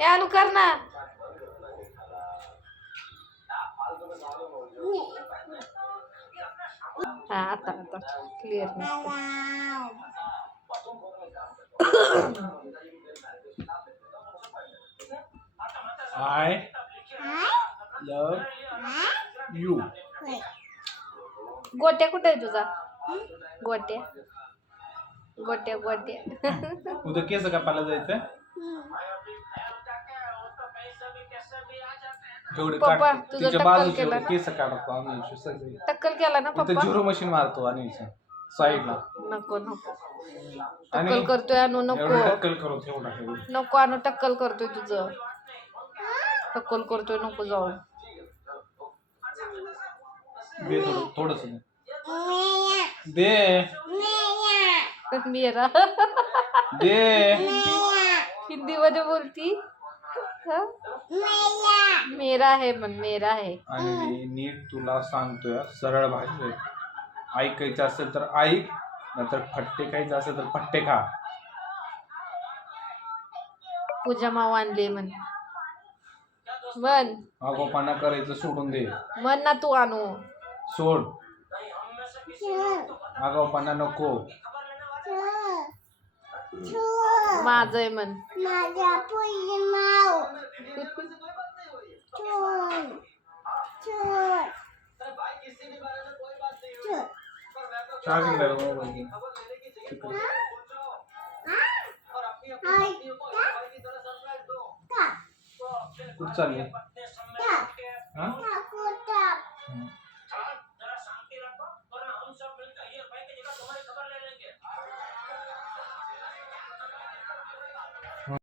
ए अनु कर ना. हा आता आता. क्लिअर आय लव यू गोट्या कुठे आहे तुझा? गोट्या. गोट्या गोट्या उद्या केस कापायला जायचं जेवढे पप्पा, तुझं तिच्या टक्कल बाजूचे केलं एवढे ना? केस काढतो आणि सगळे. टक्कल केला ना इथं पप्पा? झिरो मशीन मारतो आणि साईडला. नको नको. आणि टक्कल करतोय अनु नको. टक्कल करू तेवढा. नको अनु टक्कल करतोय तुझं. टक्कल करतोय नको जाऊ. दे थोडं थोडस. दे. मेरा दे. हिंदी मध्ये बोलती. हा? मेरा है मन मेरा है. आणि मी नीट तुला सांगतोय सरळ भाषेत. ऐकायचं असेल तर ऐक नंतर फट्टे खायचं असेल तर फट्टे खा. पूजा माव आणली म्हण. म्हण. आगोपणा करायचं सोडून दे. म्हण ना तू आणू. सोड. आगाऊपणा नको. माझं आहे म्हण माझ्या पुढे माव चोर चोर चोर चार्जिंग लाव मोबाईल घे. हाय का कुठं चालली का हा